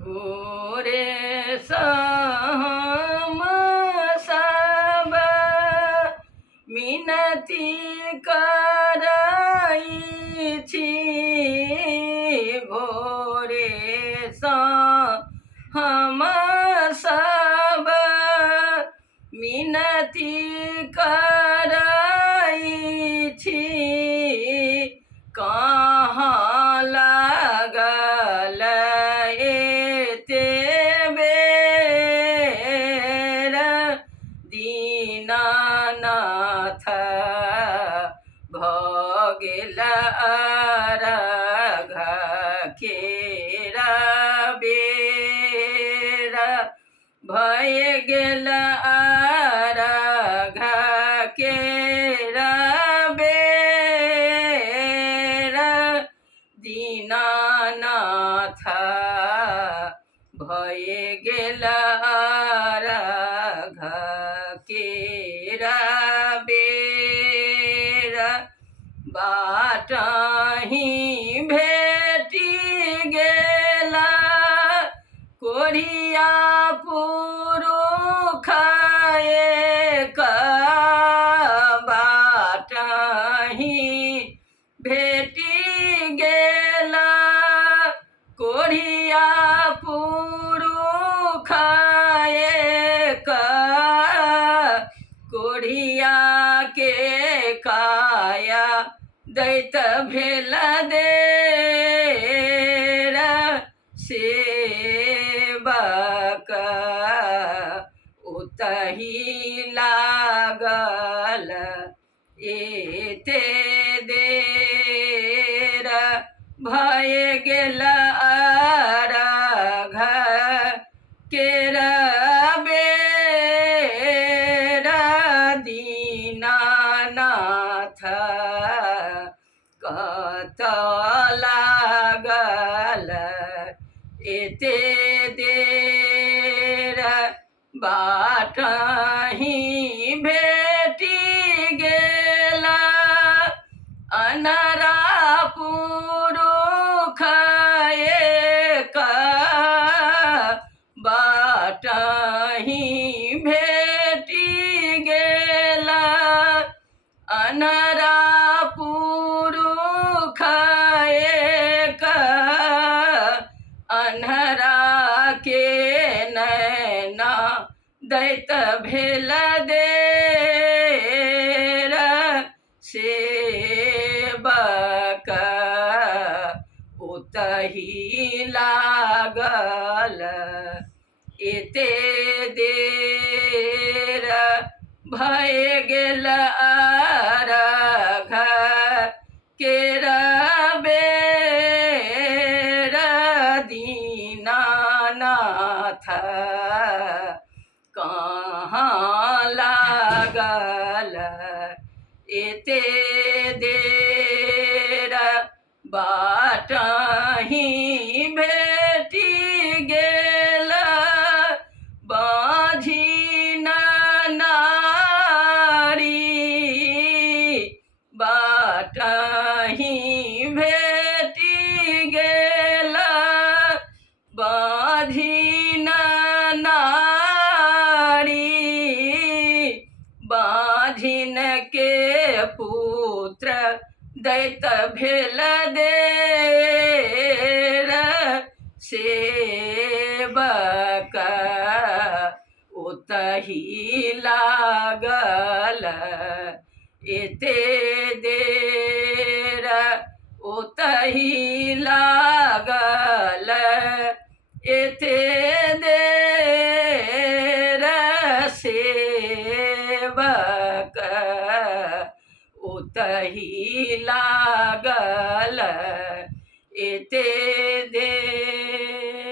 घोरे सहम सब मिनती करई छी। घोरे सहम सब मिनती करई छी। कहाँ लागल एते बेर दीनानाथ भ गेल अरघ केर बेर भय गेल अरघ केर बेर दीनानाथ भय गेल अरघ केर बेर बाटहि भेटि गेल कोढ़िया पुरुष एक बाटहि भेटि गेल कोढ़िया पुरुष एक कोढ़िया के काया दैत भेल देर सेवक ओतहि लागल एते देर भय गेल अरघ केर बेर दीनानाथ कत लागल एते देर बाटहि भेटि गेल अनरा पुरुष एक बाटहि भेटि गेल अनरा पुरुष एक अन्हरा के नैना दैत भेल देर सेवक ओतहि लागल एते देर भय गेल अरघ केर बेर दीनानाथ कहाँ लागल एते देर बाटहि भेटि गेल बाँझिन नारी बाटहि भेटि गेल बाँझिन नारी बाँझिन के पुत्र दैत भेल देर सेवक ओतहि लागल एते देर ओतहि लागल एते देर सेवक ओतहि लागल एते देर।